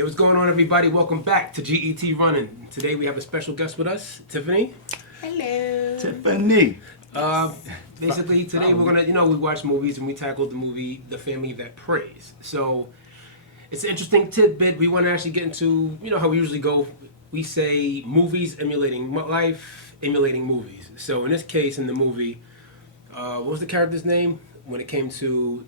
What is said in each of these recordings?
Hey, what's going on, everybody? Welcome back to GET Running. Today we have a special guest with us, Tiffany. Hello. Tiffany. Basically, today we're gonna, we watch movies and we tackled the movie The Family That Prays. So it's an interesting tidbit. We want to actually get into, how we usually go. We say movies emulating life, emulating movies. So in this case, in the movie, what was the character's name? When it came to,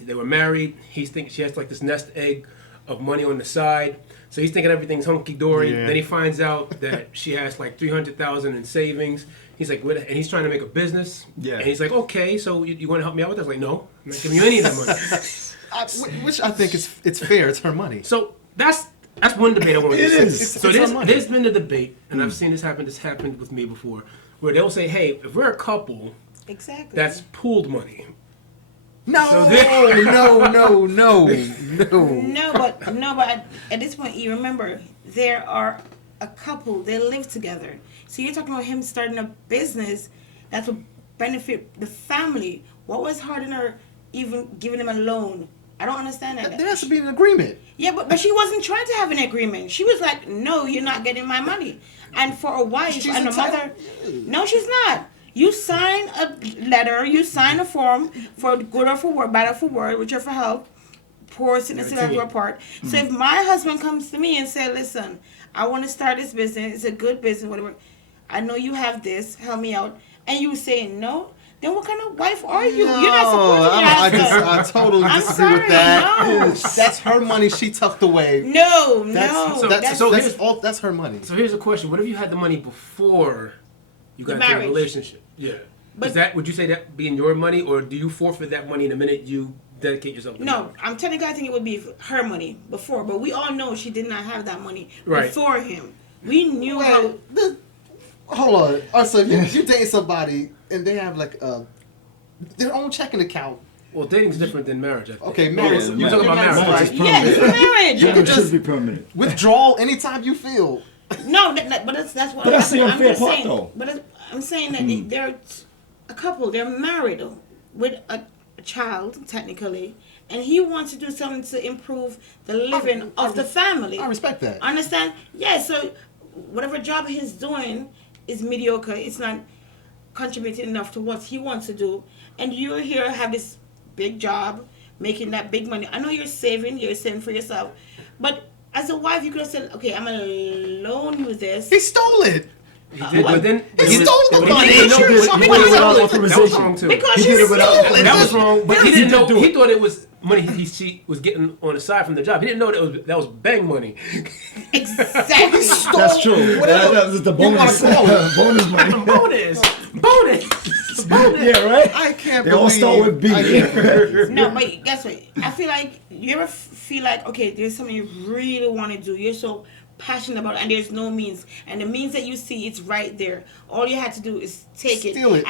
they were married. She has like this nest egg of money on the side. So he's thinking everything's hunky-dory. Yeah. Then he finds out that she has like $300,000 in savings. He's like, and he's trying to make a business. Yeah. And he's like, okay, so you want to help me out with this? I was like, no, I'm not giving you any of that money. Which I think it's fair. It's her money. So that's one debate I want to It say. is. So It's her money. there's been a debate, and I've seen this happen. This happened with me before, where they'll say, hey, if we're a couple, Exactly. that's pooled money. No, So no. No, but at this point, you remember there are a couple. They live together. So you're talking about him starting a business that would benefit the family. What was hard in her even giving him a loan? I don't understand that. There has to be an agreement. Yeah, but she wasn't trying to have an agreement. She was like, no, you're not getting my money. And for a wife She's and a mother, entitled. no, she's not. You sign a letter, you sign a form for good or for word, bad or for word, which are for help, poor, sickness, and grow apart. So if my husband comes to me and says, listen, I want to start this business, it's a good business, whatever, I know you have this, help me out, and you say no, then what kind of wife are you? You're not supporting your husband. I totally I'm disagree sorry, with that. no. That's her money she tucked away. No, That's, no. that's her money. So here's a question: what if you had the money before you got into a marriage. relationship? Yeah. But- Would you say that being your money, or do you forfeit that money the minute you dedicate yourself to No, marriage? I'm telling you, I think it would be her money before, but we all know she did not have that money Right. before him. We knew how. Hold on. All right, so if you date somebody and they have like their own checking account. Well, dating's different than marriage. I think. Okay, marriage. You're talking about marriage, Marriage right? is Yeah, it's marriage. You It could should just be permanent. withdraw anytime you feel. No, but that's what. But that's the I'm unfair just part, saying, though. But I'm saying that they're a couple. They're married with a child technically, and he wants to do something to improve the living of the family. I respect that. Understand? Yeah. So whatever job he's doing is mediocre. It's not contributing enough to what he wants to do, and you here have this big job, making that big money. I know you're saving for yourself, but as a wife, you could have said, "Okay, I'm gonna loan you this." He stole it. He did, but then He stole the money. He didn't know it was- He he didn't didn't know know it was- that was wrong too. Because He you did it without- stole it. That was wrong, but he He didn't didn't know. do He it. thought it was money she was getting on the side from the job. He didn't know that was bang money. Exactly. That's true. That was the You wanna bonus. call it. Bonus money. bonus. Yeah, right? I can't They believe. all start with B. I can't- No, but guess what? I feel like you ever feel like, okay, there's something you really want to do. You're so passionate about it, and there's no means. And the means that you see, it's right there. All you had to do is take it. Steal it.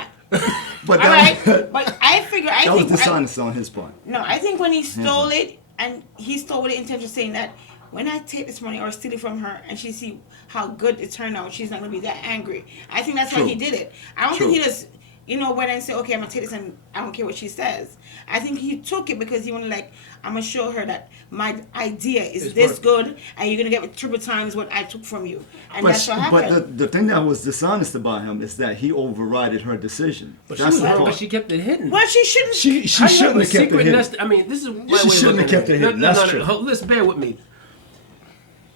But All right, that, but I figure I that was think dishonest on his part. no, I think when he stole it, and he stole with the intention of saying that when I take this money or steal it from her, and she see how good it turned out, she's not gonna be that angry. I think that's why True. he did it. I don't True. think he just went and say, okay, I'm gonna take this, and I don't care what she says. I think he took it because he wanted I'm gonna show her that my idea is It's this working. good, and you're gonna get triple times what I took from you, and that's what But happened. the thing that was dishonest about him is that he overrided her decision. But she That's was the wrong, but part. she kept it hidden. Well, she shouldn't. She How you shouldn't a have kept secret it hidden. nest? I mean, this is my way of shouldn't looking have kept at it hidden. That's true. Let's bear with me.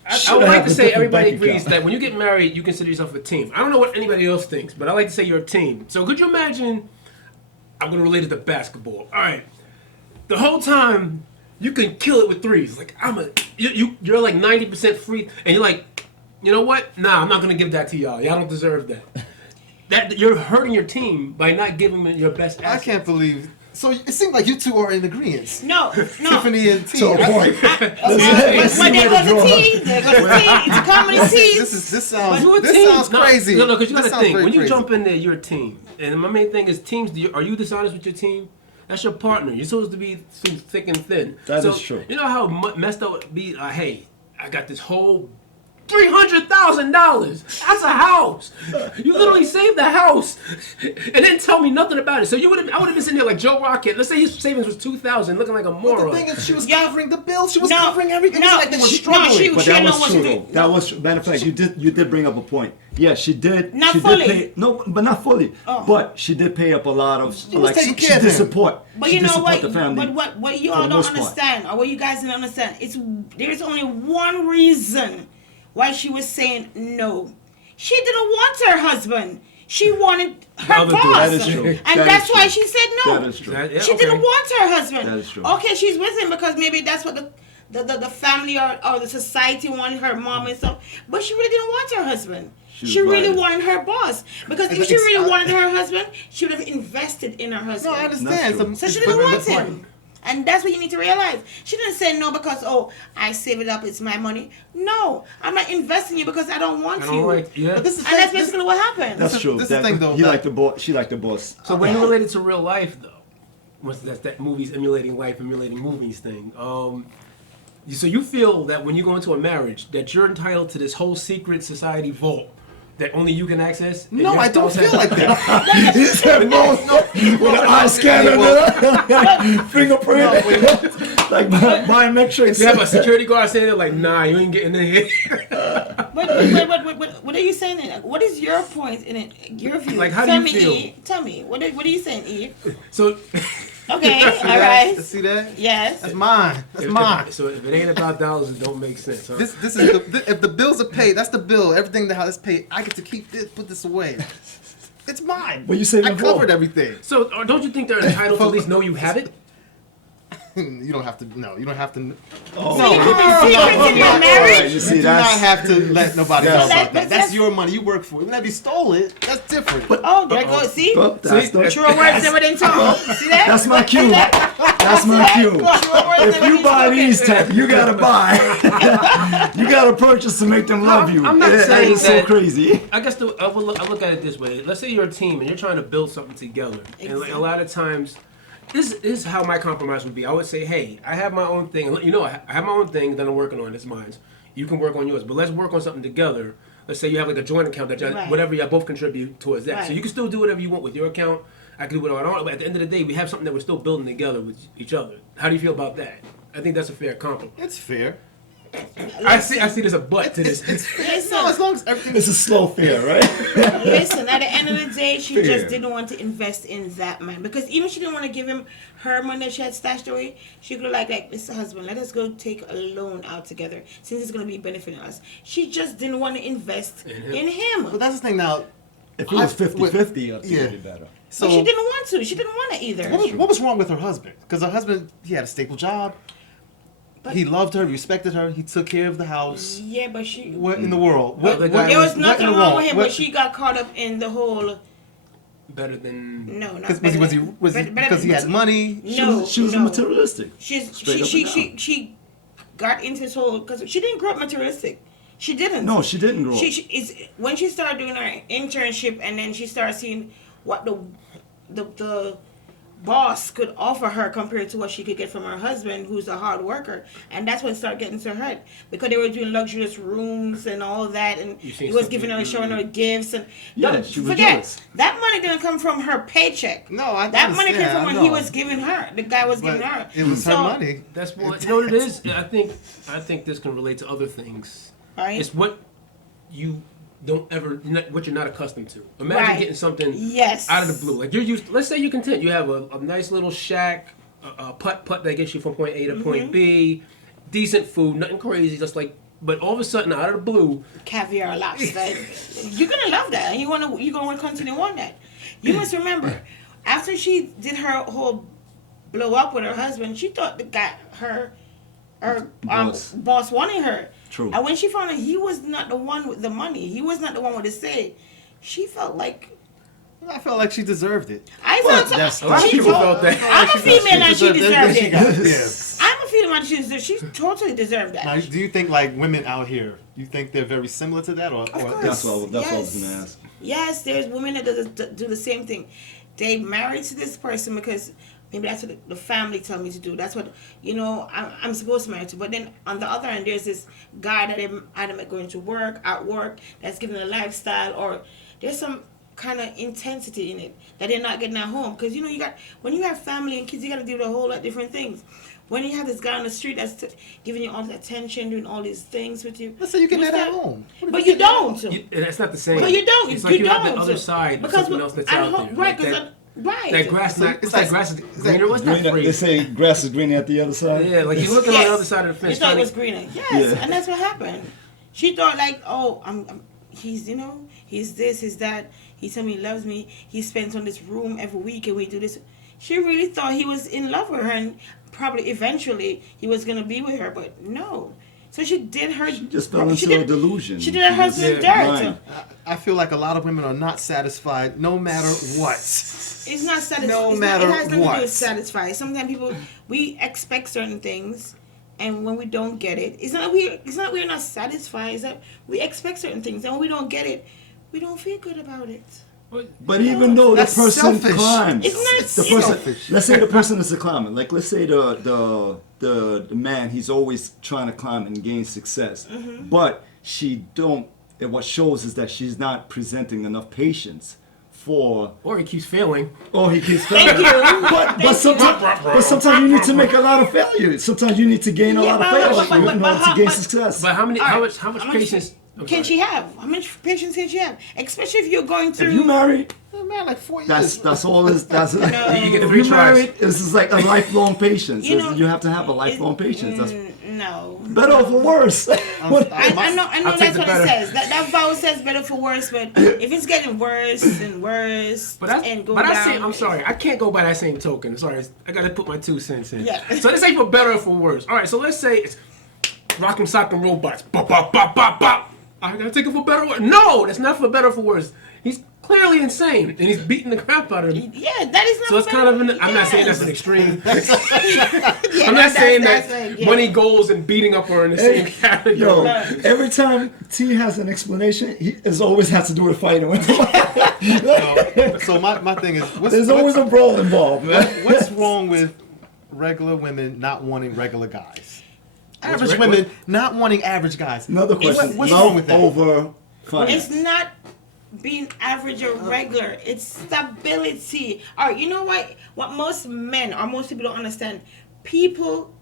I Should would have like to a say different everybody bank agrees account. that when you get married, you consider yourself a team. I don't know what anybody else thinks, but I like to say you're a team. So could you imagine? I'm gonna relate it to basketball. All right, the whole time you can kill it with threes. Like you're like 90% free, and you're like, you know what? Nah, I'm not gonna give that to y'all. Y'all don't deserve that. That you're hurting your team by not giving them your best. I Assets. can't believe. So it seems like you two are in agreement. No. Tiffany and T. To a point. When there goes a team, there goes a team. It's a comedy team. This But you a sounds team. sounds crazy. No, because you This gotta sounds think. very When you crazy. jump in there, you're a team. And my main thing is teams. Are you dishonest with your team? That's your partner. You're supposed to be through thick and thin. That so, is true. You know how messed up it would be? Hey, I got this whole $300,000. That's a house. You literally saved the house and didn't tell me nothing about it. So I would have been sitting there like Joe Rocket. Let's say his savings was $2,000, looking like a But moron. the thing is, she was covering the bills. She was covering everything. It was like they were she- struggling. no, she- But she that didn't know was what true to do. though. That was matter of fact. You did bring up a point. Yeah, she did. Not she fully. Did pay, no, but not fully. Oh. But she did pay up a lot of was taking care of did him. support. But she you did know support what? the family. But what you for all the don't most part. understand, or what you guys didn't understand, there's only one reason why she was saying no. She didn't want her husband. She wanted her other dude. boss. That is true. And That that's is why true. she said no. That is true. Yeah, She okay. didn't want her husband. That is true. Okay, she's with him because maybe that's what the family or the society wanted, her mom and stuff. But she really didn't want her husband. She was She really right. wanted her boss. Because if she really wanted her husband, she would have invested in her No, husband. I understand. That's true. So she didn't want him. And that's what you need to realize. She didn't say no because, oh, I save it up, it's my money. No, I'm not investing in you because I don't want I you. don't like, yeah. But this is And that's basically what happened. That's This is- true. this is That- the thing, though, He that- liked the boss. She liked the boss. So when you relate it to real life, though, once that movie's emulating life, emulating movies thing, so you feel that when you go into a marriage, that you're entitled to this whole secret society vault that only you can access? And No, your I don't spouse feel has- like that. He said both with an eye scanner, fingerprint, like biometrics. You have a security guard saying that, like, nah, you ain't getting in here. What are you saying in it? What is your point in it? Your view? Like, how do Tell you me, feel? E. Tell me. What are you saying, E? So, Okay, all See that? right. See that? Yes. That's mine. That's mine. So if it ain't about dollars, it don't make sense. Huh? This is if the bills are paid, that's the bill. Everything that is paid, I get to keep this, put this away. It's mine. But you saving I for? covered everything. So don't you think they're entitled to at least know you have it? You don't have to. No, you don't have to. Oh. So you keep it secret in your Alright, marriage? you You see, do not that's have to let nobody know Yes. about that. That's- That's your money. You work for it. Even if you stole it, that's different. Oh, there goes. See? oh, that's the- True words never been told. See that? That's my cue. See that? That's my cue. True words If never you been buy spoken. these tech, you gotta buy. You gotta purchase to make them love you. I'm not That saying is so that- crazy. I guess I look at it this way. Let's say you're a team and you're trying to build something together. And like, a lot of times, this is how my compromise would be. I would say, hey, I have my own thing. You know, I have my own thing that I'm working on. It's mine. You can work on yours. But let's work on something together. Let's say you have like a joint account that Right. whatever y'all both contribute towards that. So Right. you can still do whatever you want with your account. I can do whatever I want. But at the end of the day, we have something that we're still building together with each other. How do you feel about that? I think that's a fair compromise. It's fair. I see there's a butt to this. No, as long as everything. It's a slow fear, right? Listen, at the end of the day, she Fair. just didn't want to invest in that man. Because even she didn't want to give him her money that she had stashed away, she could have like, Mr. Husband, let us go take a loan out together since it's going to be benefiting us. She just didn't want to invest in him. But that's the thing now. If it was I- 50-50, I'd yeah. think it'd be better. So But she didn't want to. She didn't want it either. what was wrong with her husband? Because her husband, he had a stable job. But- He loved her, respected her. He took care of the house. Yeah, but she... What in the world? Well, the guy There was what nothing in the wrong world? with him, What- but she got caught up in the whole... Better than No, not Because better was he than- was he better because he than- had money? No, She was no. materialistic. She's Straight up she and she, down. she got into this whole because she didn't grow up materialistic. She didn't. No, she didn't grow up. She is when she started doing her internship and then she started seeing what the boss could offer her compared to what she could get from her husband, who's a hard worker, and that's when it started getting to her head because they were doing luxurious rooms and all that, and You seen he was stuff giving her, you- showing her gifts, and Yeah, don't she was forget jealous. that money didn't come from her paycheck. No, I that money came understand, from I when he know. was giving her. The guy was But giving her. it was her So- money. that's what you know what it is. I think this can relate to other things. Right. It's what you don't ever what you're not accustomed to. Imagine Right. getting something Yes. out of the blue. Like you're used. Let's say you're content. You have a nice little shack, a putt that gets you from point A to point B, decent food, nothing crazy, just like. But all of a sudden, out of the blue, Caviar, lobster. You're gonna love that. You're gonna want to continue on that. You must remember, after she did her whole blow up with her husband, she thought the guy, her boss wanted her. True. And when she found out he was not the one with the money, he was not the one with the say, she felt like I felt like she deserved it. I Well, felt that's- a lot of she people told- felt that. I'm a female and she deserved it. Yeah. I'm a female and she deserved. She totally deserved that. Now, do you think like women out here? You think they're very similar to that, or Of course. That's what I was Yes. gonna ask. Yes, there's women that do the same thing. They married to this person because maybe that's what the family tell me to do. That's what, I'm supposed to marry to. But then on the other end, there's this guy that I'm going to work, at work, that's giving a lifestyle, or there's some kind of intensity in it that they're not getting at home. Because, when you have family and kids, you got to deal with a whole lot of different things. When you have this guy on the street that's giving you all the attention, doing all these things with you. Let's say you get that at home. But you don't. That's not the same. But you don't. It's you like you don't. have the other side of something else that's out there. Right, Like right. that grass, it's like grass is greener. What's that They phrase? say grass is greener at the other side. Yeah, like you're looking on the other side of the fence. You thought it was greener. Yes, Yeah. and that's what happened. She thought like, oh, he's he's this, he's that. He told me he loves me. He spends on this room every week and we do this. She really thought he was in love with her and probably eventually he was going to be with her, but no. So she did her... She just fell into a delusion. She did her husband dirt. I feel like a lot of women are not satisfied no matter what. It's not satisfied. No It matter has nothing to do what. with satisfied. Sometimes we expect certain things, and when we don't get it, it's not we're not satisfied. It's that we expect certain things, and when we don't get it, we don't feel good about it. But even though the That's person selfish. climbs, It's not the person. selfish. Let's say the person is a climber. Like let's say the man, he's always trying to climb and gain success, but she don't. And what shows is that she's not presenting enough patience for. Or he keeps failing. Oh, he keeps failing. Thank you. But sometimes you need to make a lot of failures. Sometimes you need to gain a lot of failures in order to gain success. But how much patience? Can she have? How much patience can she have? Especially if you're going through... If you married, Man, like 4 years. that's all. That's You get the if free you tries. married. This is like a lifelong patience. You know, You have to have a lifelong patience. That's No. better or for worse. I know I'll take that's the what better. it says. That vow says better for worse, but if it's getting worse and worse I'm sorry, I can't go by that same token. I'm sorry, I gotta put my 2 cents in. Yeah. So let's say for better or for worse. All right, so let's say it's Rock'em Sock'em Robots. Bop bop bop bop bop. I gotta take it for better or worse. No, that's not for better or for worse. He's clearly insane, and he's beating the crap out of him. Yeah, that is not. So it's kind of I'm not saying that's an extreme. I'm not saying that yeah. when he goes and beating up are in the same category. Yo, every time T has an explanation, he always has to do with fighting with him. So my thing is, There's always a brawl involved, man. what's wrong with regular women not wanting regular guys? Average What's women not wanting average guys. Another question. What's Love wrong with that? over finance. It's not being average or regular. It's stability. All right, you know what? What most men or most people don't understand, people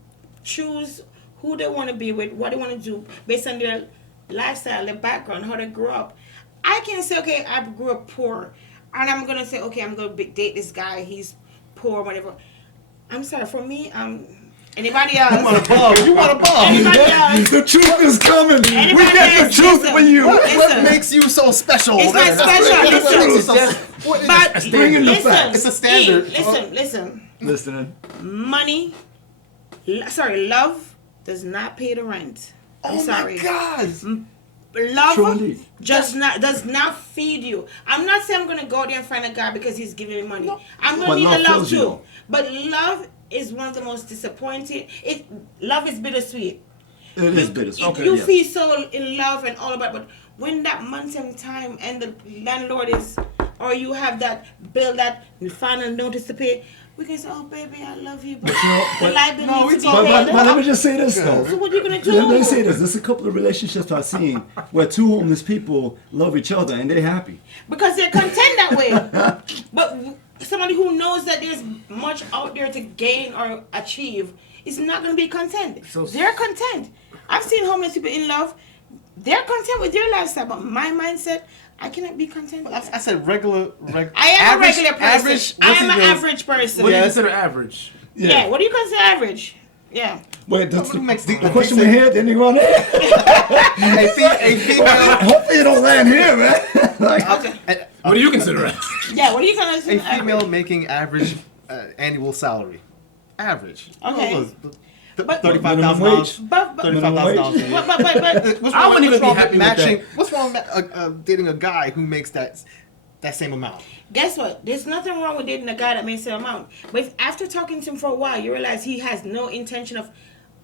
choose who they want to be with, what they want to do based on their lifestyle, their background, how they grew up. I can say, okay, I grew up poor, and I'm gonna say, okay, I'm gonna date this guy. He's poor, whatever. I'm sorry. For me, anybody else? You want a bum? You want a bum? Anybody else? The truth is coming. We Anybody get the else? truth Listen. for you. What Listen. makes you so special? It's not special. What makes you Listen. so- what is But it? Bring in the listen, facts. It's a standard. Listen. Listening. Money, love does not pay the rent. I'm sorry. Oh my God. True Love indeed. does not feed you. I'm not saying I'm gonna go there and find a guy because he's giving me money. No. I'm But gonna need love a love fills you, too. though. But love is one of the most disappointing. Love is bittersweet. It is bittersweet. You yes. feel so in love and all about, but when that month and time and the landlord is, or you have that bill, that final notice to pay, we can say, oh baby, I love you, but the liability no, we needs to talk- be But paid. let me just say this though. So what are you gonna do? Let me say this. There's a couple of relationships I've seen where two homeless people love each other and they're happy. Because they're content that way. But somebody who knows that there's much out there to gain or achieve is not going to be content. So- They're content. I've seen homeless people in love. They're content with their lifestyle, but my mindset, I cannot be content. With I that. said regular. I am a regular person. Average. I what's am it an real- average person. What do you Yes. consider average? Yeah. What do you consider average? Yeah. Wait, that's Who the, makes the question we had, then you run in. a female. Hopefully you don't land here, man. Like, Okay. What do you consider average? Yeah. What do you consider A average? female making average annual salary. Average. Okay. But But- minimum wage. But $35,000. but I wouldn't even be happy with that. What's wrong with dating a guy who makes that same amount? guess what? There's nothing wrong with dating a guy that makes the amount. But if after talking to him for a while, you realize he has no intention of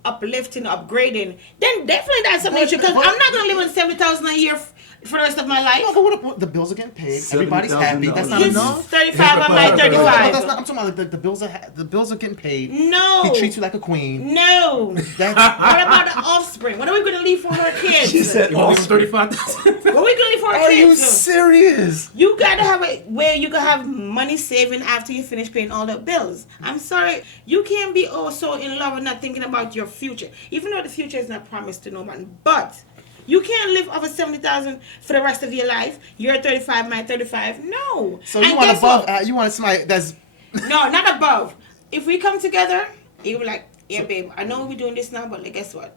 uplifting, upgrading, then definitely that's something issue. Because I'm not gonna live on $70,000 a year for the rest of my life. No, but what the bills are getting paid. Everybody's happy. That's not $70,000. He's enough. 35, I'm like No, 35. that's not. I'm talking about like the bills are getting paid. No. He treats you like a queen. No. That's What about the offspring? What are we going to leave for her kids? She said, You want to leave 35,000? What are we going to leave for her Are you kids? serious? You gotta have a where you can have money saving after you finish paying all the bills. I'm sorry, you can't be so in love and not thinking about your future, even though the future is not promised to no one. But you can't live off of 70,000 for the rest of your life. You're 35, my 35. No. So you And want guess above? what? You want somebody that's No, not above. If we come together, you be like, yeah, babe, I know we're doing this now, but like, guess what?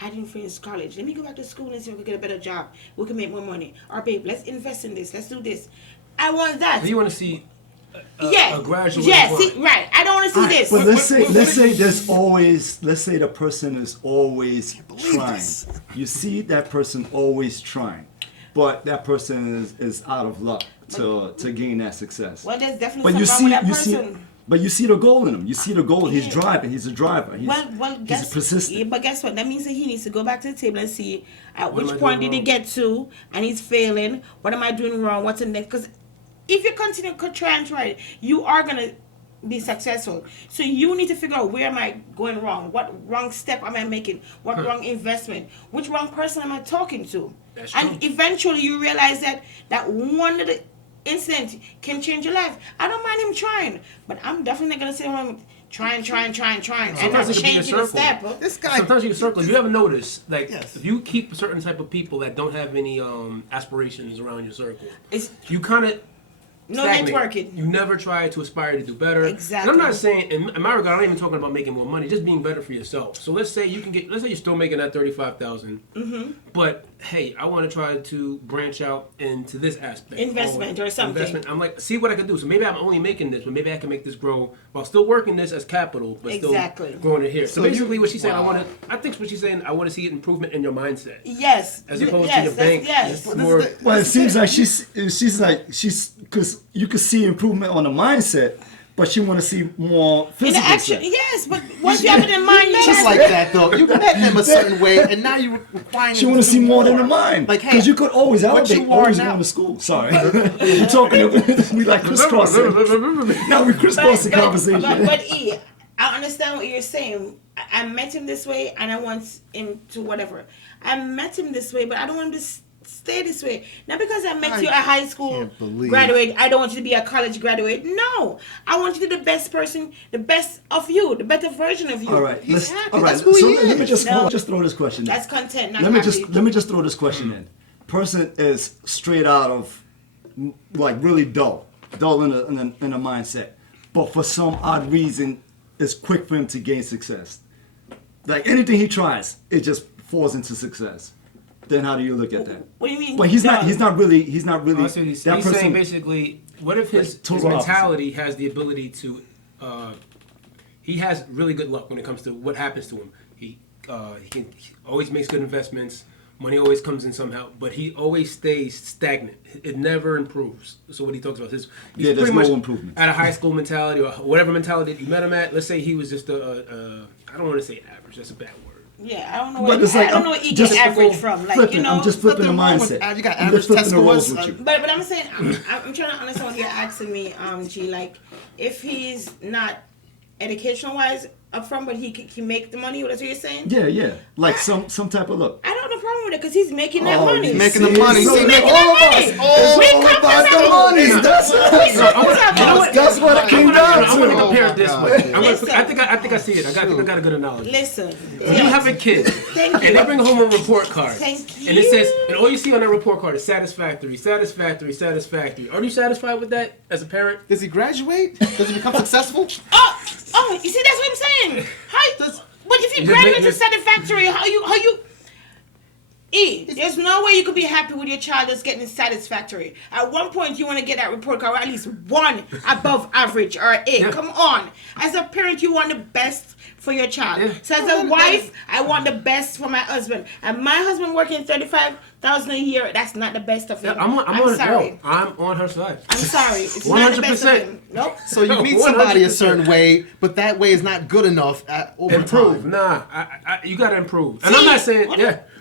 I didn't finish college. Let me go back to school and see if we can get a better job. We can make more money. Or babe, let's invest in this. Let's do this. I want that. So you want to see Yeah. a gradual Yeah, decline. see, right. I don't want to see this. But let's say the person is always trying. this. You see that person always trying, but that person is out of luck to gain that success. Well, there's definitely But you something see, wrong you with that see, person. but you see the goal in him. You see the goal. He's Yeah. driving. He's a driver. He's, Well, he's guess, persistent. yeah, but guess what? That means that he needs to go back to the table and see at What am which I point doing did he wrong? get to, and he's failing. What am I doing wrong? What's the next? Because if you continue to try and try it, you are gonna be successful. So you need to figure out where am I going wrong? What wrong step am I making? What wrong investment? Which wrong person am I talking to? That's And true. eventually you realize that one little incident can change your life. I don't mind him trying, but I'm definitely gonna say him trying, and Sometimes not it could be a changing the circle. step. This guy. Sometimes you can circle. You ever notice, like, Yes. if you keep a certain type of people that don't have any aspirations around your circle, It's you kind of no stagnate. networking. You never try to aspire to do better. Exactly. And I'm not saying, in my regard, I'm not even talking about making more money, just being better for yourself. So let's say let's say you're still making that 35,000, but hey, I want to try to branch out into this aspect. Investment or something. Investment. I'm like, see what I can do. So maybe I'm only making this, but maybe I can make this grow while still working this as capital, but Exactly. still growing it here. So So basically, what she's saying, wow. I think what she's saying, I want to see improvement in your mindset. Yes. As opposed yes, to your bank. Yes. It's more, Well, it seems like she's because you could see improvement on the mindset, but she want to see more In the physical action, stuff. yes, but once you have it in mind, you Just have like it. that though. You met him a certain way, and now you require. She want to see more than the mind. Like, hey, because you could always what elevate, you are always now. going to school. Sorry, we're talking. We like crisscrossing. Now we crisscross the conversation. But E, I understand what you're saying. I met him this way, and I want him to whatever. I met him this way, but I don't want him to stay this way. Not because I met you at high school can't believe- graduate. I don't want you to be a college graduate. No, I want you to be the best person, the best of you, the better version of you. All right, He's happy. all right. That's who So he let me is. just No. just throw this question. That's in. content. Not Let me happy. just throw this question in. Person is straight out of like really dull in a mindset, but for some odd reason, it's quick for him to gain success. Like anything he tries, it just falls into success. Then how do you look at that? What do you mean? But he's dumb? not. He's not really. I see what he's saying basically, what if his total mentality has the ability to, he has really good luck when it comes to what happens to him. He always makes good investments. Money always comes in somehow, but he always stays stagnant. It never improves. So what he talks about is he's Yeah, there's pretty much no improvement. at a high school mentality or whatever mentality that you met him at. Let's say he was just I don't want to say average. That's a bad word. Yeah, I don't know. But What, it's like, I don't I'm know what you just get average from. Like flipping, you know, I'm just flipping the nothing wrong with mindset. that. You got I'm average just flipping test the roles scores, with you. But I'm saying I'm trying to understand what you're asking me, G. Like if he's not educational wise up front, but he can make the money. That's what you're saying? Yeah. Like some type of look. I don't have no problem with it because he's making that Oh, money. you Making the see, money. so See, make making all of that us. money. It's We all come about from the money. something. That's what it came down I'm gonna to. compare it this way. Listen. I think I see it. I got a good analogy. Listen, If you have a kid Thank and you. they bring home a report card, Thank and it you. says, and all you see on that report card is satisfactory, satisfactory, satisfactory. Are you satisfied with that as a parent? Does he graduate? Does he become successful? Oh, you see, that's what I'm saying. But if you You just graduate make to this- satisfactory, how you? There's no way you could be happy with your child that's getting satisfactory. At one point, you want to get that report card, or at least one above average or A. Yeah. Come on. As a parent, you want the best for your child. Yeah. So as a wife, I want the best for my husband. And my husband working 35 $1,000 a year, that's not the best of him. Yeah, I'm sorry. I'm on her side. I'm sorry. It's not the best of 100%. him. Nope. So you meet somebody a 100%. certain way, but that way is not good enough over Improve. time. Nah, you gotta improve. And I'm not saying,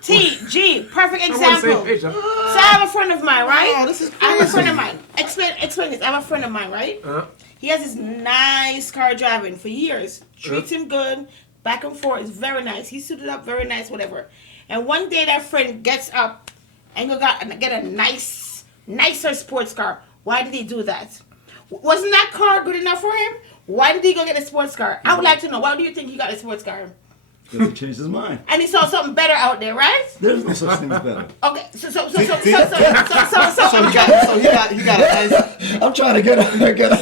T.G. Perfect I'm on the same example. page. So I have a friend of mine, right? Oh, this is I have a friend crazy. of mine. Explain this. I have a friend of mine, right? Uh-huh. He has this nice car driving for years. Treats him good. Back and forth. It's very nice. He's suited up very nice, whatever. And one day that friend gets up and get a nicer sports car. Why did he do that? Wasn't that car good enough for him? Why did he go get a sports car? I would like to know. Why do you think he got a sports car? Because he changed his mind. And he saw something better out there, right? There's no such thing as better. Okay, so So he got a nice. I'm trying to get out.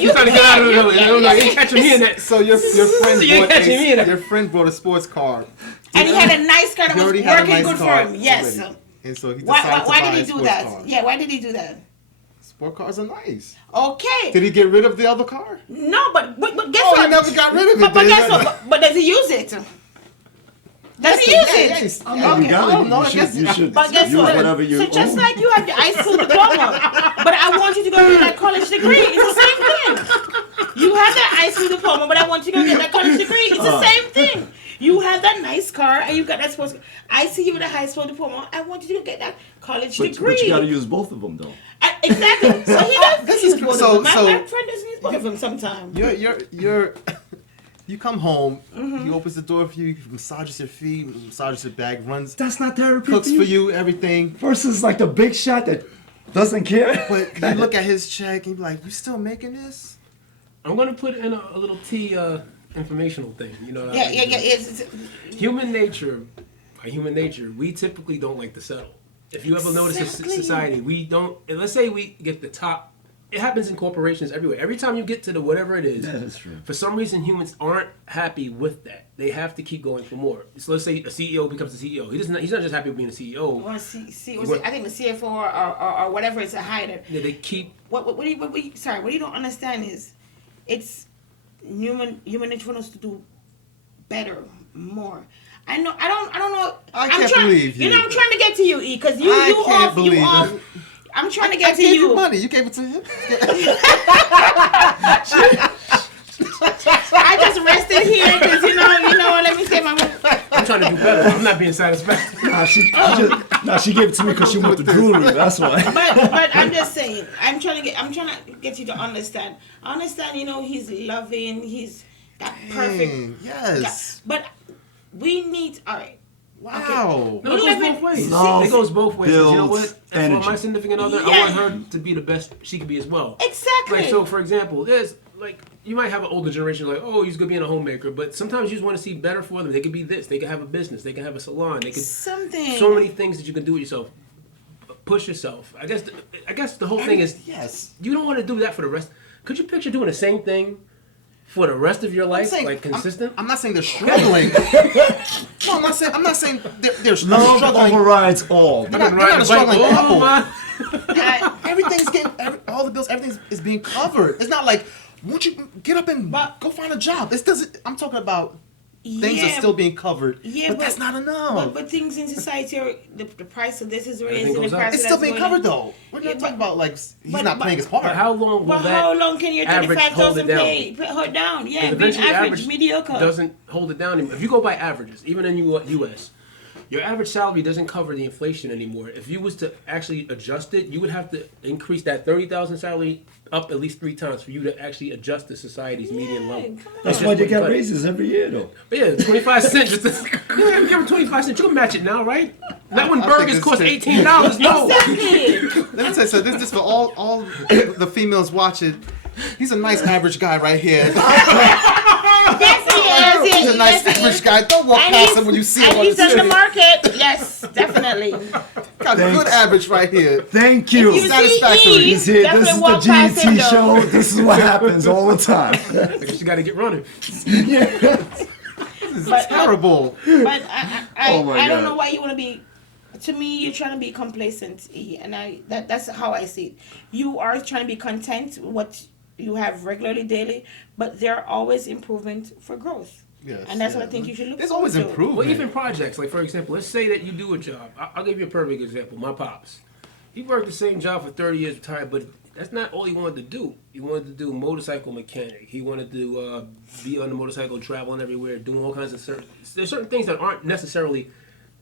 You trying to get out of it? You ain't catching me in that. So your friend You ain't catching me in that. your friend brought a sports car. and he had a nice car that He was already had a working nice good for car him. Yes. already. And so he decided Why to buy did a he do sports that? car. Yeah, why did he do that? Sport cars are nice. Okay. Did he get rid of the other car? No, but guess Oh, what? he never got rid of it. But then. guess what? But does he use it? Does he use it? I mean, you gotta, Oh, no, I you guess- should, you should But guess use what? whatever you So just own. like you have the high school diploma, but I want you to go get that college degree. It's the same thing. You have that high school diploma, but I want you to go get that college degree. It's the same thing. You have that nice car and you got that sports car. I see you with a high school diploma. I want you to go get that college degree. But you gotta use both of them though. Exactly. So he does This use is- both so- of them. so- My friend doesn't use both of them sometimes. You're you come home, he opens the door for you, massages your feet, massages your back, runs, That's not therapy. cooks for you, everything. Versus like the big shot that doesn't care. But you look at his check and you be like, you still making this? I'm gonna put in a little T informational thing. You know. Yeah. It's, Human nature, by human nature, we typically don't like to settle. If you ever notice in Exactly. society, we don't. Let's say we get the top. It happens in corporations everywhere. Every time you get to the whatever it is, That is true. for some reason humans aren't happy with that. They have to keep going for more. So let's say a CEO becomes a CEO. He's not just happy with being a CEO. I think the CFO or whatever is a higher. Yeah, they keep. What you don't understand is, it's human nature for us to do better, more. I don't know. I can't believe you. You know, I'm trying to get to you, E, because you can't off. believe it. I'm trying to I get to gave you. you money. You gave it to him. I just rested here because you know. Let me say my. I'm trying to do better. I'm not being satisfactory. She gave it to me because she wanted the jewelry. That's why. But I'm just saying. I'm trying to get you to understand. You know, he's loving. He's that perfect. Yes. But we need. All right. Wow. No, it goes both ways. Love It goes both ways. 'Cause you know what? builds For energy. my significant other, I Yeah. want her to be the best she can be as well. Exactly. Like, so for example, there's like you might have an older generation like, oh, he's gonna be a homemaker, but sometimes you just want to see better for them. They could be this. They could have a business. They could have a salon. They could Something. so many things that you can do with yourself. Push yourself. I guess the whole thing is Yes. you don't want to do that for the rest. Could you picture doing the same thing for the rest of your life, like consistent? I'm not saying they're struggling. No, I'm not saying they're Love struggling. overrides all. They're not a struggling couple. my. Everything's all the bills, everything is being covered. It's not like, won't you get up and go find a job? This doesn't. I'm talking about things are still being covered, but that's not enough. But things in society are the price of this is Everything raising. The goes up. price It's of still that's being going covered up. though. We're Yeah, not talking about like he's but- not playing his part. But how long will But that how long can your average hold it 35,000 down? pay hold down? Yeah, being Eventually, average, mediocre. doesn't hold it down anymore. If you go by averages, even in U.S., your average salary doesn't cover the inflation anymore. If you was to actually adjust it, you would have to increase that 30,000 salary up at least 3 times for you to actually adjust to society's median level. come on. That's It's why just they get what- raises every year though. But yeah, 25 cents. Just to, you give them 25 cents. You can match it now, right? Not when I think burgers it's cost just- $18. No. Exactly. Let me tell you something. This for all the females watching. He's a nice average guy right here. Yes, he is. He's a nice Yes, he average is. guy. Don't walk And past he's- him when you see him and on the he's on the street. market. Yes, definitely. Got a good average right here. Thank you. You see, Satisfactory. He's here. definitely This is the walk past him, GT though. show. This is what happens all the time. I guess you got to get running. This is terrible. But Oh my I don't God. know why you want to be. To me, you're trying to be complacent, E, and that's how I see it. You are trying to be content with what you have regularly, daily, but there are always improvement for growth. Yes, And that's what I think you should look There's forward always to. improvement. Well, even projects, like for example, let's say that you do a job. I'll give you a perfect example. My pops, he worked the same job for 30 years, retired, but that's not all he wanted to do. He wanted to do motorcycle mechanic. He wanted to be on the motorcycle, traveling everywhere, doing all kinds of there's certain things that aren't necessarily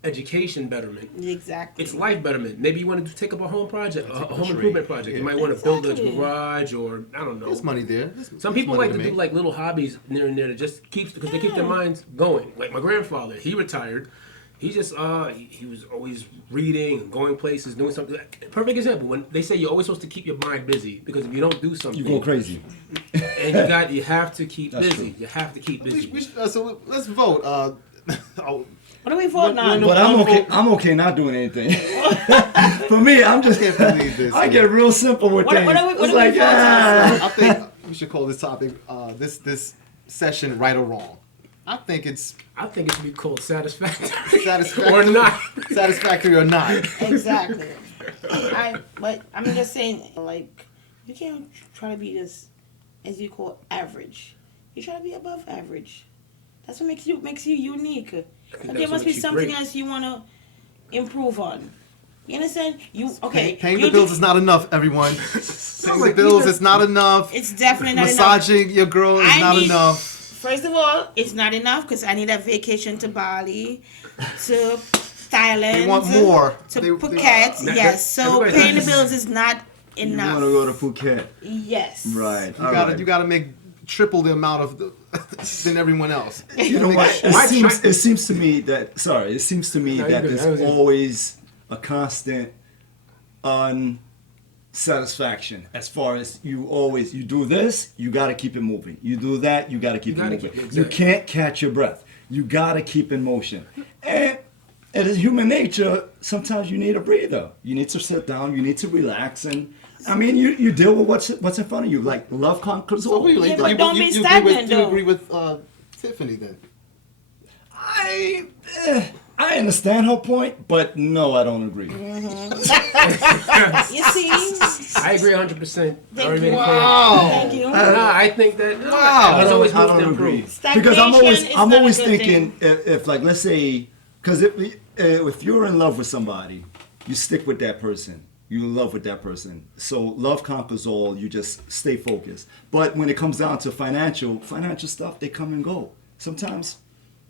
education betterment. Exactly. It's life betterment. Maybe you want to take up a home project, a home improvement project. Yeah. You might want to build a Exactly. garage, or I don't know. There's money there. Some people like to do like little hobbies near and there to just keep because they keep their minds going. Like my grandfather, he retired. He just he was always reading and going places, doing something. Perfect example. When they say you're always supposed to keep your mind busy because if you don't do something, You go crazy. and you have to keep That's busy. true. You have to keep busy. So let's vote. What do we vote on? But I'm okay. I'm okay not doing anything. For me, I'm just. I can't believe this. I get real simple with things. what are we It's like, voting on? I think we should call this topic, this session, right or wrong. I think it should be called satisfactory satisfactory or not. satisfactory or not. Exactly. But I'm just saying, like, you can't try to be this, as you call, average. You try to be above average. That's what makes you unique. But there that's must what be makes you something great. else you want to improve on. You understand? Paying the bills is not enough, everyone. Paying the bills is not enough. It's definitely not enough. Massaging your girl is not enough. First of all, it's not enough because I need a vacation to Bali, to Thailand. They want more. To They- Phuket. they- Yes. So everybody- paying the bills is not You enough. want to go to Phuket, Yes. right? You gotta make triple the amount of than everyone else. You know what? It seems to me that you're that good. there's always a constant unsatisfaction as far as you do this, you got to keep it moving. You do that, you got to keep it moving. You can't catch your breath. You got to keep in motion. And it is human nature. Sometimes you need a breather. You need to sit down. You need to relax and. I mean, you deal with what's in front of you. Like love conquers all. Yeah, but don't be stagnant, You though. agree with Tiffany then? I understand her point, but no, I don't agree. You see? I agree 100%. Thank you. Wow. Thank you. I think that Wow. there's always I room don't to agree improve. because I'm Stagnation is always not a good thinking if like let's say because if you're in love with somebody, you stick with that person. You're in love with that person. So love conquers all. You just stay focused. But when it comes down to financial stuff, they come and go. Sometimes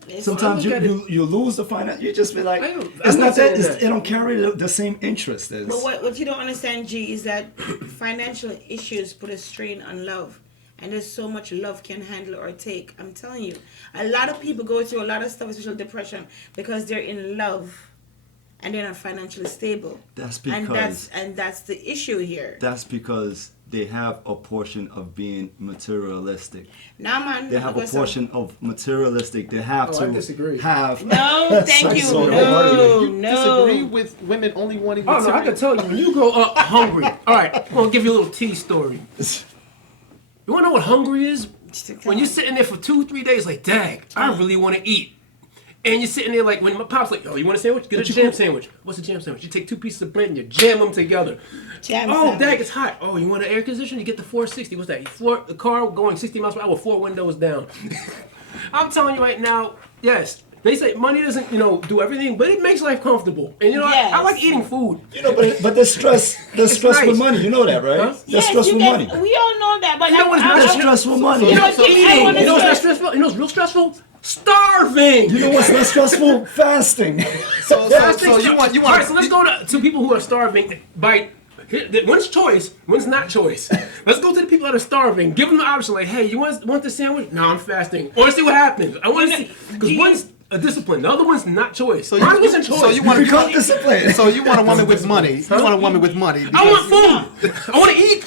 you lose the finance. You just be like, it's not that it don't carry the same interest as. But what you don't understand, G, is that financial issues put a strain on love. And there's so much love can handle or take. I'm telling you. A lot of people go through a lot of stuff, especially depression, because they're in love and they're not financially stable. That's because and that's the issue here. That's because they have a portion of being materialistic. Nah, man. They have a portion of materialistic. They have I to disagree. have. No, thank you. So No, You no. disagree with women only wanting Oh no, I material? can tell you when you grow up hungry. All right, I'm gonna give you a little tea story. You wanna know what hungry is? When you're sitting there for 2-3 days, like, dang, I really want to eat. And you're sitting there like, when my pop's like, oh, you want a sandwich? Get a jam sandwich. What's a jam sandwich? You take 2 pieces of bread and you jam them together. Jam Oh, sandwich. dang, it's hot. Oh, you want an air conditioner? You get the 460. What's that? The car going 60 miles per hour, 4 windows down. I'm telling you right now, yes. They say money doesn't, do everything, but it makes life comfortable. And Yes. I like eating food. But there's stress. There's stress nice. with money. You know that, right? Huh? There's stress with money. We all know that, but You know what is I- There's I- stress with money. You know Eating. You wanna know what's not say- stressful? You know what's real stressful? Starving. You know what's less stressful? Fasting. So you All right, want so let's go to people who are starving by one's choice, one's not choice. Let's go to the people that are starving. Give them the option, like, hey, you want the sandwich? No, I'm fasting. Or see what happens. I want to see because one's a discipline, the other one's not choice. Mine wasn't choice. So you want Become disciplined. So you want a woman with money. You want a woman with money. I want food. I want to eat.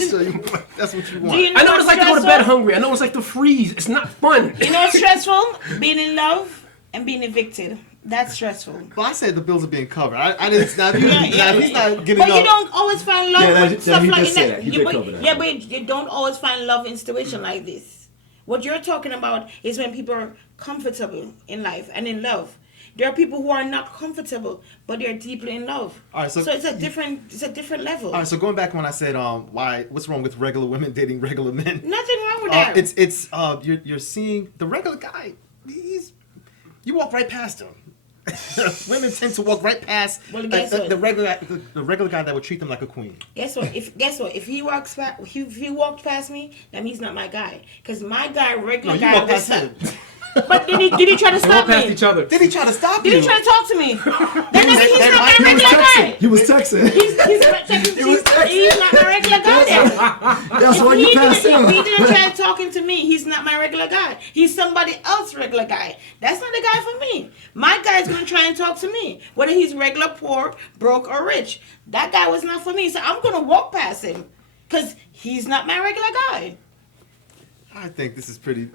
That's what you want. Do you I know what it's like to go to bed stressful? hungry. I know what it's like to freeze. It's not fun. You know what's stressful? Being in love and being evicted. That's stressful. Well, I said the bills are being covered. I didn't. Now, if he's not getting But up. you don't always find love Yeah, with stuff he like did say that. that. He did cover that. Yeah, but you don't always find love in situations like this. What you're talking about is when people are comfortable in life and in love. There are people who are not comfortable, but they're deeply in love. All right, so it's a different level. All right, so going back when I said what's wrong with regular women dating regular men? Nothing wrong with that. It's you're seeing the regular guy. you walk right past him. Women tend to walk right past the regular guy that would treat them like a queen. Guess what? If he walks past, if he walked past me, that means he's not my guy. Cause my guy, regular No, guy, you walk past him. But did he try to They stop walk past me? each other. Did he try to stop you? Did he try to talk to me? Then he's not my He was regular guy. texting. He was texting. He's not my regular guy then. That's why you passed him. If he didn't try talking to me, he's not my regular guy. He's somebody else's regular guy. That's not the guy for me. My guy's gonna try and talk to me, whether he's regular, poor, broke, or rich. That guy was not for me, so I'm gonna walk past him, cause he's not my regular guy. I think this is pretty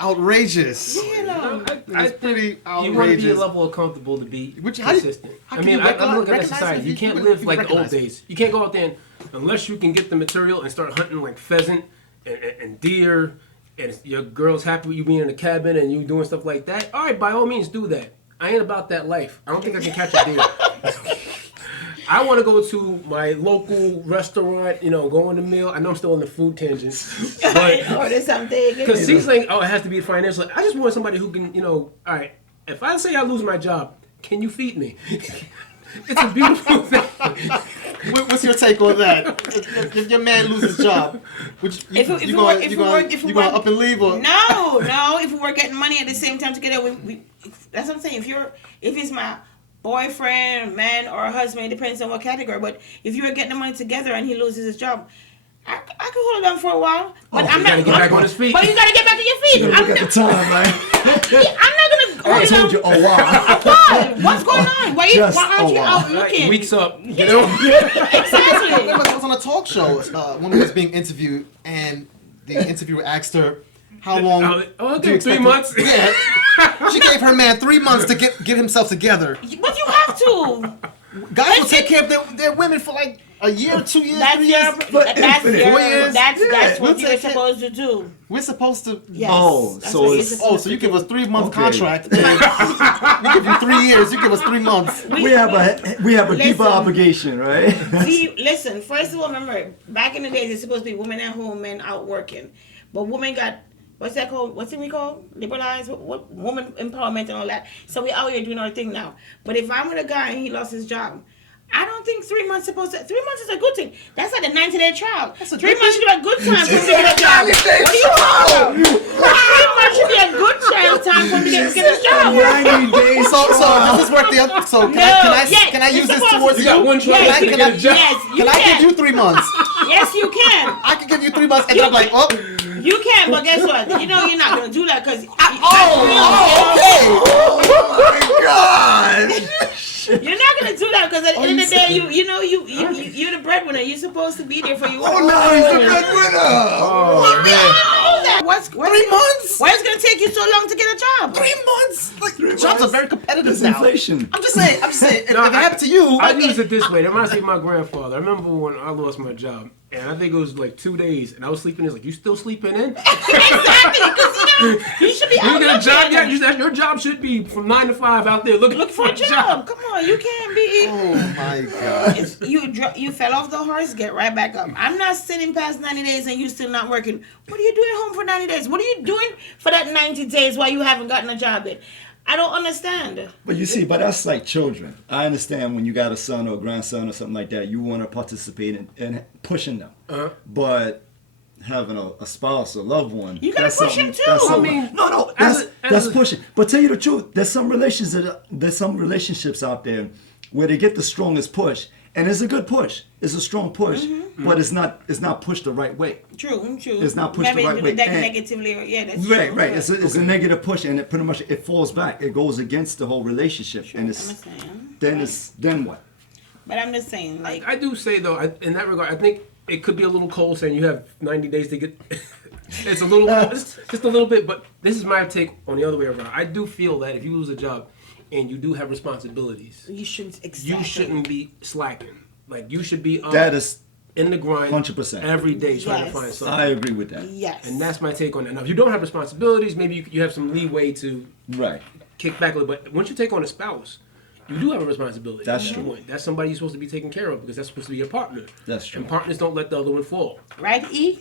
outrageous. You know. It's pretty outrageous. You want to be a level of comfortable to be consistent. how I can mean, you I look at that recognize society. if You you can't can live like the old recognize it? days. You can't go out there unless you can get the material and start hunting like pheasant and deer, and your girl's happy with you being in the cabin and you doing stuff like that. All right, by all means, do that. I ain't about that life. I don't think I can catch a deer. I want to go to my local restaurant, go on the meal. I know I'm still on the food tangent, but Order something. because he's like, it has to be financial. I just want somebody who can, all right, if I say I lose my job, can you feed me? It's a beautiful thing. What's your take on that? If your man loses his job, you gonna up and leave or No. If we were getting money at the same time together, we that's what I'm saying. If he's my boyfriend, man, or husband, it depends on what category. But if you were getting the money together and he loses his job, I could hold it down for a while. But I'm not. Gotta get back on his feet. But you gotta get back on your feet. Look at the time, man. I'm not gonna. I told you, oh wow. Why? What's going on? Why aren't you out All right, looking? weeks up. Exactly. I was on a talk show. A woman was being interviewed, and the interviewer asked her, "How long?" do you expect 3 months. Yeah, she gave her man 3 months to get himself together. But you have to. Guys will take care of their women for like a year, 2 years, That's 3 your. years. That's what We'll you're take care. supposed to do. We're supposed to. Yes. Oh, That's so what you're it's- supposed So to you do. give us 3 month Okay. contract. We give you 3 years. You give us 3 months. We have a deeper Listen. obligation, right? See, listen. First of all, remember, back in the days, it's supposed to be women at home, men out working. But women got, what's that called? What's it we call? Liberalized? What woman empowerment and all that. So we out here doing our thing now. But if I'm with a guy and he lost his job, I don't think 3 months supposed to. 3 months is a good thing. That's like a 90-day trial. 3 months should be a good time for him to get a job. What are you talking about? 3 months should be a good time for him to get his job. 90 days. So does this work the other? So can I use this towards You got one try Yes, to get a job. Yes, you Can I can. give you 3 months? Yes, you can. I can give you 3 months, and then I'm like, oh, You can, but guess what? You know you're not gonna do that because. okay. Oh my God. You're not gonna do that because at the end of the day, you're the breadwinner. You're supposed to be there for your Oh wife. no, he's the breadwinner. Oh, man. What's 3 months? Why is it gonna take you so long to get a job? 3 months? Like, 3 jobs are months. very competitive It's now. inflation. I'm just saying. If No, it happened to you, I use it this way. It reminds me of my grandfather. I remember when I lost my job, and I think it was like 2 days, and I was sleeping. He's like, "You still sleeping in? Exactly, because you should be You out get a job looking. yet? Your job should be from 9 to 5 out there looking Look for a job. Come on, you can't be. oh my God. You fell off the horse. Get right back up. I'm not sitting past 90 days and you still not working. What are you doing home for 90 days? What are you doing for that 90 days while you haven't gotten a job yet? I don't understand. But you see, but that's like children. I understand when you got a son or a grandson or something like that, you want to participate in pushing them. Uh-huh. But having a spouse or loved one, You gotta that's push something- him too. that's I something- mean, no, that's pushing. But tell you the truth, there's some relationships out there where they get the strongest push, and it's a good push. It's a strong push, but it's not pushed the right way. True. It's not pushed the right way. That And- negatively, yeah, that's Right, true. right. It's a negative push, and it pretty much it falls back. It goes against the whole relationship, and then what? But I'm just saying, like, I do say though, in that regard, I think it could be a little cold saying you have 90 days to get. It's a little, just a little bit, but this is my take on the other way around. I do feel that if you lose a job and you do have responsibilities, you shouldn't. Exactly. you shouldn't be slacking. Like you should be up That is in the grind 100%. every day trying to Yes. find something. I agree with that. Yes. And that's my take on it. Now, if you don't have responsibilities, maybe you have some leeway to Right. kick back a little. But once you take on a spouse, you do have a responsibility. That's At that true. point. That's somebody you're supposed to be taking care of because that's supposed to be your partner. That's true. And partners don't let the other one fall. Right, E?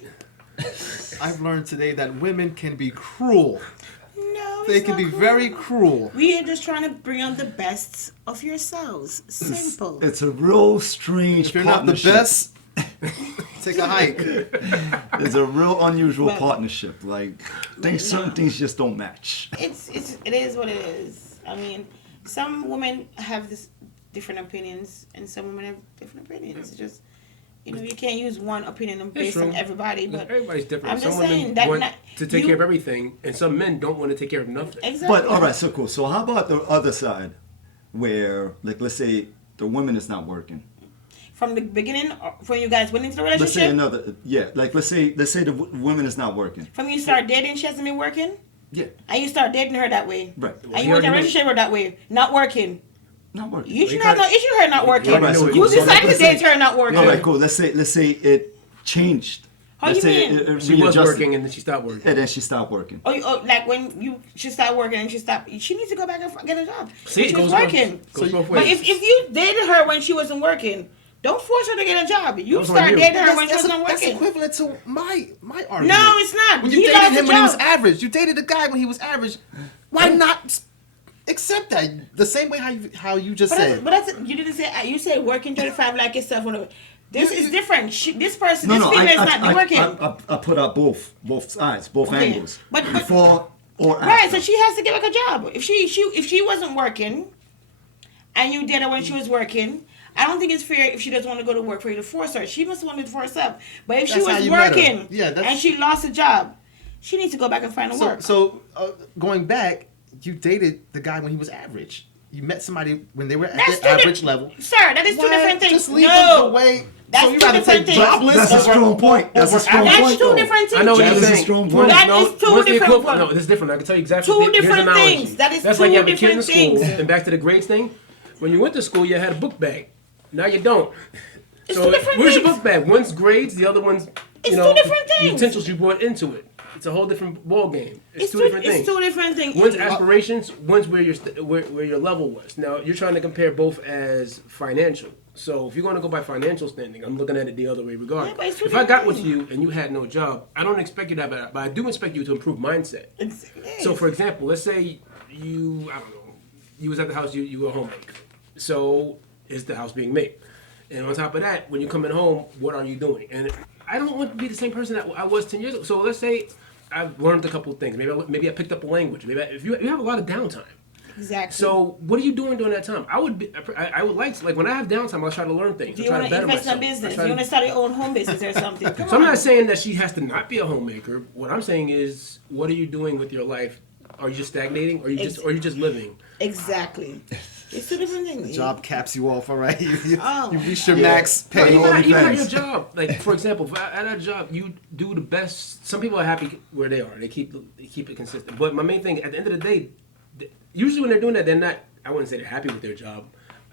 I've learned today that women can be cruel. No, They can be very cruel. We are just trying to bring out the best of yourselves. Simple. It's a real strange If you're not the partnership. best, take a hike. It's a real unusual partnership. Like certain things just don't match. It is what it is. I mean, some women have this different opinions, and some women have different opinions. It's just, you can't use one opinion based on everybody. But everybody's different. I'm just some saying women that want to take care of everything, and some men don't want to take care of nothing. Exactly. But all right, so cool. So how about the other side, where like let's say the woman is not working. From the beginning, when you guys went into the relationship. Let's say the woman is not working. From you start dating, she hasn't been working. Yeah. And you start dating her that way. Right. And you went in a relationship with her that way, not working. Not working. You should have no issue with her not working. Right, so you cool. So decided let's to date say- her not working. All right, cool. Let's say it changed. How Let's you say mean? it She was readjusted, working, and then she stopped working. and then she stopped working. Like when she started working and she stopped, she needs to go back and get a job. See, When it she was goes working. goes both But ways. if you dated her when she wasn't working, don't force her to get a job. You Those are start you. dating her when she That's wasn't that's working. equivalent to my argument. No, it's not. When you He dated lost him a when he was job. average, you dated a guy when he was average. Why not accept that? The same way how you just said. But that's you didn't say. You say working 35 like yourself. Whatever. This is different. This person, this female is not working. I put out both sides, both Okay. angles. But- Before or after. Right, so she has to get like a job. If she wasn't working, and you did it when she was working, I don't think it's fair if she doesn't want to go to work for you to force her. She must want it for herself. But if she That's how was you met her. working, Yeah, that's- and she lost a job, she needs to go back and find a work. So going back, you dated the guy when he was average. You met somebody when they were at That's their two average di- level. Sir, that is two Why? different things. Just leave No. it the way. That's so you two rather different take things. jobless That's a over- strong point. That's a over strong That's point. two though. different things. I know what That you're is a saying. strong Once- point. That no, is two once the different equivalent- ones. No, this is different. I can tell you exactly. Two Here's an different analogy. things. That is That's two like you have a kid in different school, things. and back to the grades thing. When you went to school, you had a book bag. Now you don't. It's So two different where's your things. book bag? One's grades, the other one's It's two different things. utensils you brought into it. It's a whole different ball game. It's two different It's things. two different things. One's aspirations, one's where your level was. Now you're trying to compare both as financial. So if you're going to go by financial standing, I'm looking at it the other way regardless. Yeah, but it's two If I got different with things. you and you had no job, I don't expect you to have that, but I do expect you to improve mindset. Yes. So for example, let's say you was at the house, you were a homemaker. So is the house being made? And on top of that, when you're coming home, what are you doing? And I don't want to be the same person that I was 10 years ago. So let's say I've learned a couple of things. Maybe I picked up a language. Maybe if you have a lot of downtime. Exactly. So what are you doing during that time? I would like when I have downtime, I'll try to learn things. Do I'll you try want to to better invest in myself. a business? I try You to- want to start your own home business or something? Come So I'm on. not saying that she has to not be a homemaker. What I'm saying is, what are you doing with your life? Are you just stagnating, or are you just living? Exactly. It's two different things. Job caps you off, all right? You Oh. reached your max But pay. even at your depends. job, like for example, if at a job you do the best. Some people are happy where they are. They keep it consistent. But my main thing, at the end of the day, usually when they're doing that, they're not. I wouldn't say they're happy with their job,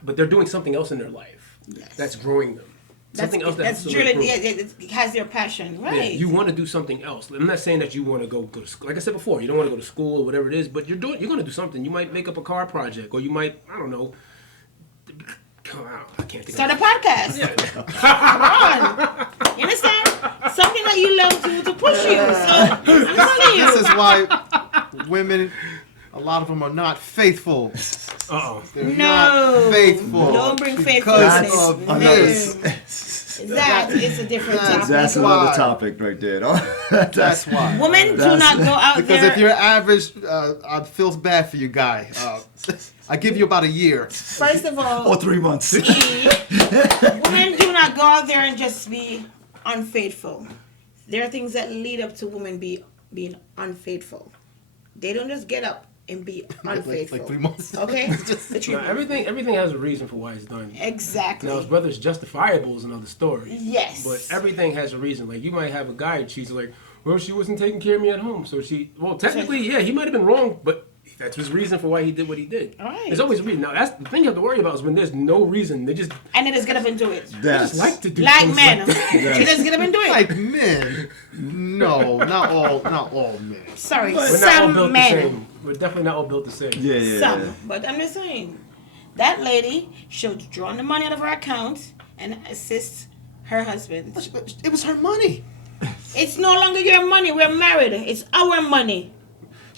but they're doing something else in their life that's growing them. Something else that's helps them really improve. it has their passion, Yeah, right? you want to do something else. I'm not saying that you want to go to school. Like I said before, you don't want to go to school or whatever it is, but you're going to do something. You might make up a car project, or you might, I don't know. I can't think Start a of podcast. Come on. You understand? Something that you love to push you. So I'm telling you. This is why women, a lot of them are not faithful. Uh-oh. They're No. not faithful. Don't bring because faithfulness. of No. this. That is a different topic. That's why. another topic right there. That's why. Women do That's- not go out Because there. if you're average, I feels bad for you, guy. I give you about a year. First of all, Or 3 months. women do not go out there and just be unfaithful. There are things that lead up to women being unfaithful. They don't just get up and be unfaithful. Like 3 months. Okay? The truth. Everything has a reason for why it's done. Exactly. Now, whether it's justifiable is another story. Yes. But everything has a reason. Like, you might have a guy, and she's like, well, she wasn't taking care of me at home. So technically, yeah, he might have been wrong, but that's his reason for why he did what he did. All right. There's always a reason. Now, that's the thing you have to worry about is when there's no reason. They just And they just get up and do it. That's like to do Like things men. like that. They just get up and do it. Like men. No, not all men. Sorry, We're not all some built men. the same. We're definitely not all built the same. Yeah. Some. But I'm just saying, that lady should draw the money out of her account and assist her husband. It was her money. It's no longer your money. We're married. It's our money.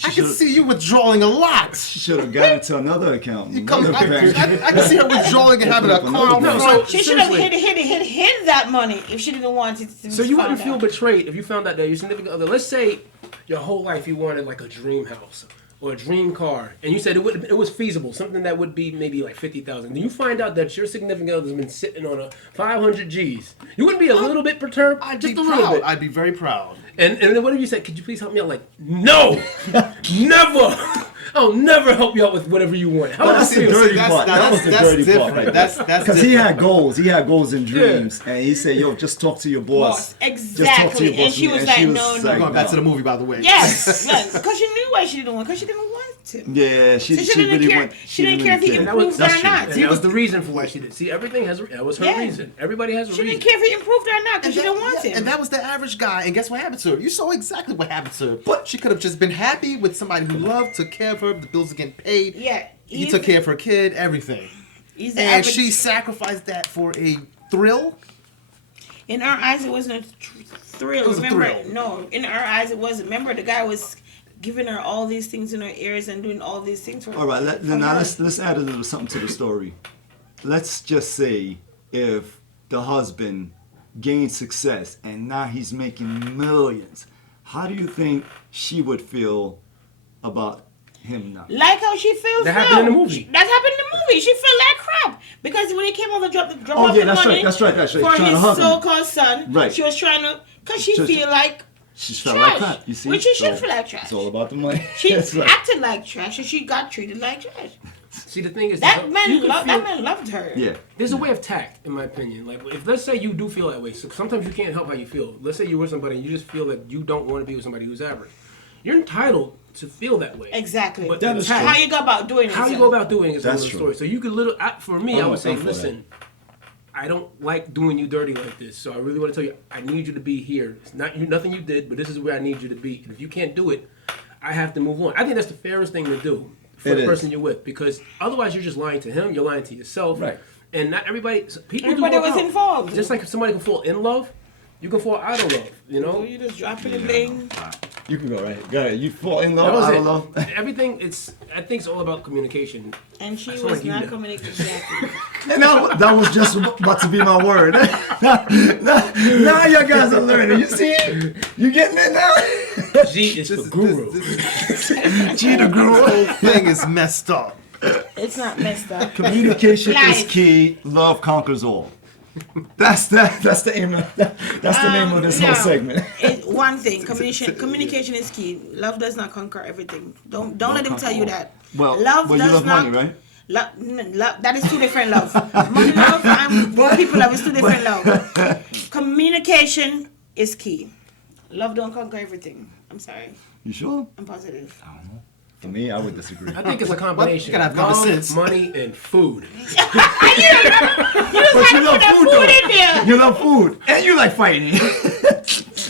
I can see you withdrawing a lot. She should have got it to another account. You come, Another bank. I can see her withdrawing and having a car. No, So so she should have seriously. hid that money if she didn't want it to be So you wouldn't found feel out. betrayed if you found out that your significant other, let's say your whole life you wanted like a dream house or a dream car, and you said it was feasible, something that would be maybe like 50,000. Then you find out that your significant other's been sitting on a 500 G's. You wouldn't be a little bit perturbed? I'd Just be a little proud. bit. I'd be very proud. And then what if you said, could you please help me out? Like, no, never. I'll never help you out with whatever you want. How would That's you the feel? dirty part. That was the dirty part different. right That's Because he different. had goals. He had goals and dreams. And he said, yo, just talk to your boss. Exactly. Just talk to your boss. And she was like, no, We're no. going back to the movie, by the way. Yes, because she knew why she didn't want, because she didn't want to. Yeah, she So she didn't really care. went. She didn't care if he And that improved was- or that's true. not. And that was the reason for why she did. See, everything that was her Yeah. reason. Everybody has a She reason. didn't care if he improved or not because she didn't want yeah, him. and that was the average guy. And guess what happened to her? You saw exactly what happened to her. But she could have just been happy with somebody who loved, took care of her, the bills were getting paid. Yeah, He took care of her kid, everything. He's the And average. she sacrificed that for a thrill. In our eyes, it wasn't a thrill. It was a Remember, thrill. no. In our eyes, it wasn't. Remember, the guy was giving her all these things in her ears and doing all these things for her. All right, for now her. let's add a little something to the story. Let's just say if the husband gained success and now he's making millions, how do you think she would feel about him now? Like how she feels That now. happened in the movie. That happened in the movie. She felt like crap because when he came over to drop Oh, off yeah, the that's money right, that's right. for Trying to his hug him. so-called son, Right. she was trying to, because she Just- feel like She felt trash, like crap. You see, which she should So, feel like trash. It's all about the money. She That's right. acted like trash and she got treated like trash. See, the thing is, That you man, can that feel- man loved her. Yeah. There's a way of tact, in my opinion. Like, if let's say you do feel that way, so sometimes you can't help how you feel. Let's say you're with somebody and you just feel that you don't want to be with somebody who's average. You're entitled to feel that way. Exactly. But That is how, true. how you go about doing it? How you son? go about doing it is That's another true. story. So you could for me, Oh, I no, would say, I'm for that. listen, I don't like doing you dirty like this. So I really want to tell you, I need you to be here. It's not you, nothing you did, but this is where I need you to be. And if you can't do it, I have to move on. I think that's the fairest thing to do for It the is. person you're with, because otherwise you're just lying to him. You're lying to yourself. Right. And not everybody. People Everybody do go was out. involved. Just like if somebody can fall in love, you can fall out of love. You know. You just drop it and bang. You can go right. Go ahead. You fall in That love. was I it. don't know. Everything. I think it's all about communication. And she That's was like you not know. communicating exactly. And that was just about to be my word. now you guys are learning. You see it? You getting it now? G is for guru. G the guru. The whole thing is messed up. It's not messed up. Communication is Life. key. Love conquers all. That's the aim. That's the name of this whole segment. One thing, communication is key. Love does not conquer everything. Don't let him tell you that. Well, love you does love not. money, right? Love, that is two different love. Money love and what people love is two different love. Communication is key. Love don't conquer everything. I'm sorry. You sure? I'm positive. For me, I would disagree. I think it's a combination. You gotta have common Love, sense. money, and food. You just had to put that food in there. You love food, and you like fighting.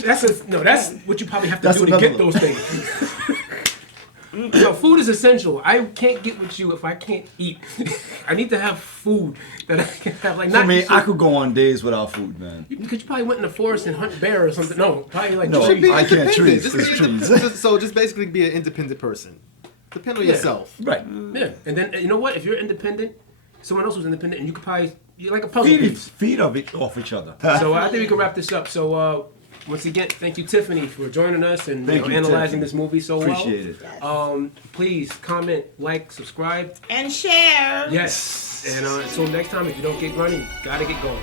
That's what you probably have to That's do to get another those things. So food is essential. I can't get with you if I can't eat. I need to have food that I can have. Like For not me, just- I could go on days without food, man. because you probably went in the forest and hunt bear or something. No, probably like No, trees. I can't. Trees. Just It's be- trees. just basically be an independent person. Depend on Yeah. yourself. Right. Yeah, and then you know what? If you're independent, someone else was independent, and you could probably you're like a puzzle piece. Feed off each other. So I think we can wrap this up. So once again, thank you, Tiffany, for joining us and Thank you, analyzing Tiffany. this movie so Appreciate it. well. Please comment, like, subscribe. And share. Yes. And until next time, if you don't get running, you gotta get going.